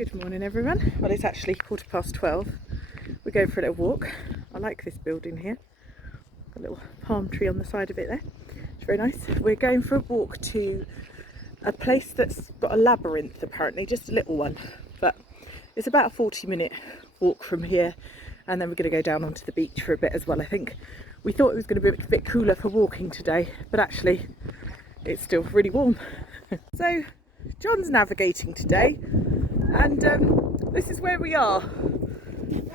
Good morning everyone. Well, it's actually 12:15. We're going for a little walk. I like this building here. Got a little palm tree on the side of it there. It's very nice. We're going for a walk to a place that's got a labyrinth apparently, just a little one. But it's about a 40-minute walk from here, and then we're going to go down onto the beach for a bit as well. I think we thought it was going to be a bit cooler for walking today, but actually it's still really warm. So John's navigating today, and this is where we are.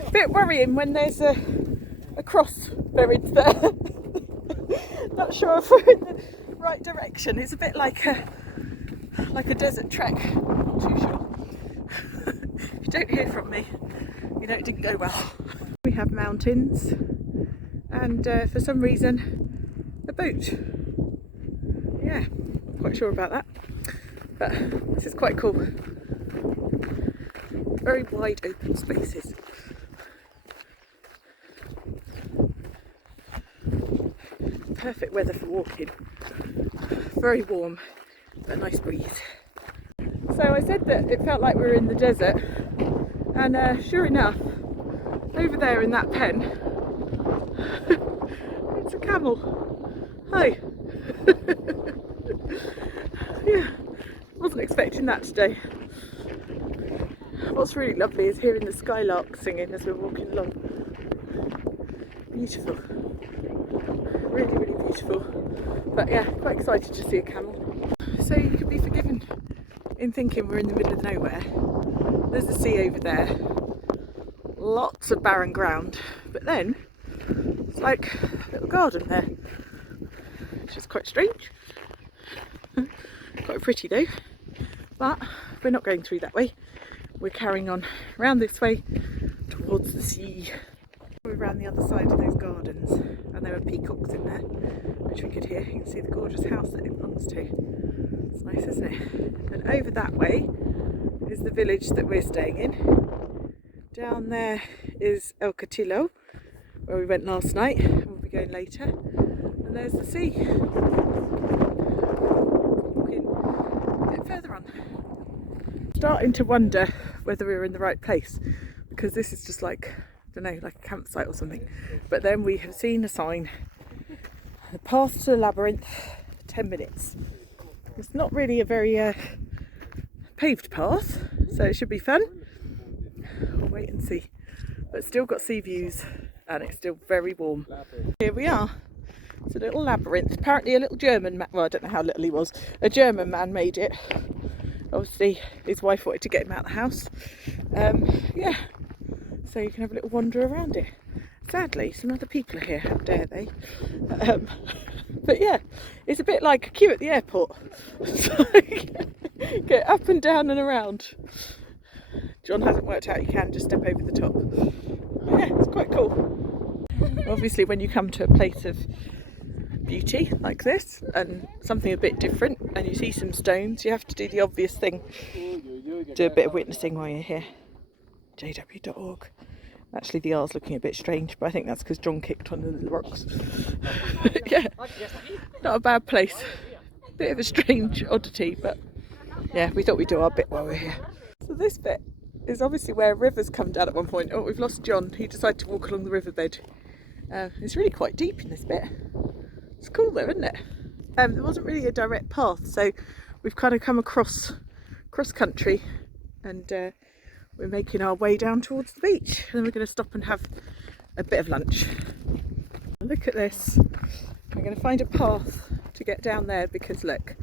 A bit worrying when there's a cross buried there. Not sure if we're in the right direction. It's a bit like a desert trek. Not too sure. If you don't hear from me, you know it didn't go well. We have mountains, and for some reason a boat. Yeah, not quite sure about that, but this is quite cool. Very wide open spaces. Perfect weather for walking. Very warm, but a nice breeze. So I said that it felt like we were in the desert, and sure enough, over there in that pen, it's a camel. Hi. Yeah, wasn't expecting that today. What's really lovely is hearing the skylarks singing as we're walking along. Beautiful. Really, really beautiful. But yeah, quite excited to see a camel. So you could be forgiven in thinking we're in the middle of nowhere. There's the sea over there. Lots of barren ground. But then it's like a little garden there, which is quite strange. Quite pretty though. But we're not going through that way. We're carrying on around this way towards the sea. We're around the other side of those gardens, and there were peacocks in there, which we could hear. You can see the gorgeous house that it belongs to. It's nice, isn't it? And over that way is the village that we're staying in. Down there is El Cotillo, where we went last night, and we'll be going later. And there's the sea. Walking a bit further on. Starting to wonder whether we were in the right place, because this is just like, I don't know, like a campsite or something. But then we have seen a sign, the path to the labyrinth, 10 minutes. It's not really a very paved path, so it should be fun. We'll wait and see. But still got sea views, and it's still very warm. Here we are. It's a little labyrinth. Apparently a little German man, well, I don't know how little he was, a German man made it. Obviously his wife wanted to get him out of the house. Yeah, so you can have a little wander around it. Sadly some other people are here, how dare they. But yeah, it's a bit like a queue at the airport. So get up and down and around. John hasn't worked out you can just step over the top. But yeah, it's quite cool. Obviously when you come to a place of beauty like this and something a bit different, and you see some stones, you have to do the obvious thing, do a bit of witnessing while you're here. jw.org. Actually the R's looking a bit strange, but I think that's because John kicked one of the rocks. Yeah, not a bad place, bit of a strange oddity, but yeah, we thought we'd do our bit while we're here. So this bit is obviously where rivers come down at one point. Oh, we've lost John. He decided to walk along the riverbed. It's really quite deep in this bit. It's cool though, isn't it? There wasn't really a direct path, so we've kind of come across country, and we're making our way down towards the beach. And then we're going to stop and have a bit of lunch. Look at this. We're going to find a path to get down there, because look,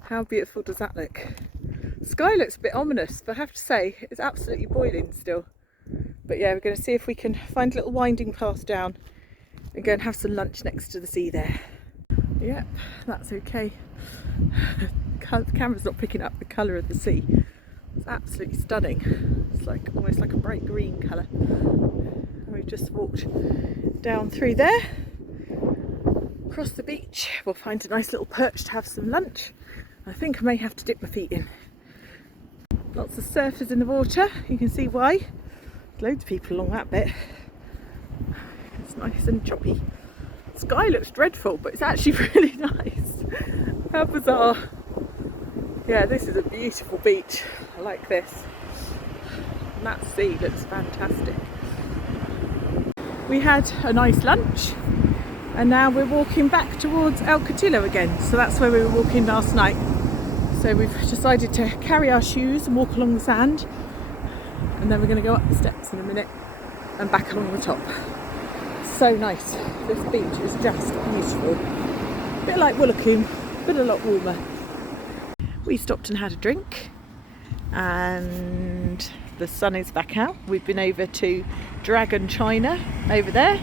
how beautiful does that look? The sky looks a bit ominous, but I have to say it's absolutely boiling still. But yeah, we're going to see if we can find a little winding path down and go and have some lunch next to the sea there. Yep, that's okay. The camera's not picking up the colour of the sea. It's absolutely stunning. It's like almost like a bright green colour. And we've just walked down through there, across the beach. We'll find a nice little perch to have some lunch. I think I may have to dip my feet in. Lots of surfers in the water, you can see why. Loads of people along that bit. It's nice and choppy. The sky looks dreadful, but it's actually really nice. How bizarre. Yeah, this is a beautiful beach. I like this. and that sea looks fantastic. We had a nice lunch and now we're walking back towards El Cotillo again, so that's where we were walking last night. So we've decided to carry our shoes and walk along the sand, and then we're going to go up the steps in a minute and back along the top. So nice. This beach is just beautiful. A bit like Woolacombe, but a lot warmer. We stopped and had a drink and the sun is back out. We've been over to Dragon China over there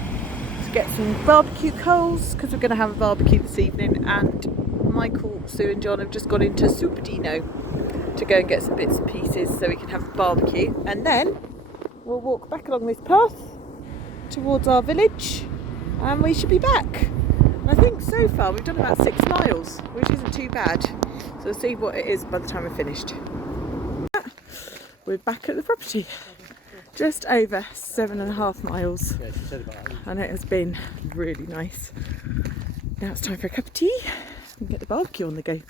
to get some barbecue coals because we're going to have a barbecue this evening, and Michael, Sue and John have just gone into Superdino to go and get some bits and pieces so we can have a barbecue, and then we'll walk back along this path towards our village and we should be back. And I think so far we've done about 6 miles, which isn't too bad, so we'll see what it is by the time we're finished. We're back at the property, just over 7.5 miles, and it has been really nice. Now it's time for a cup of tea and get the barbecue on the go.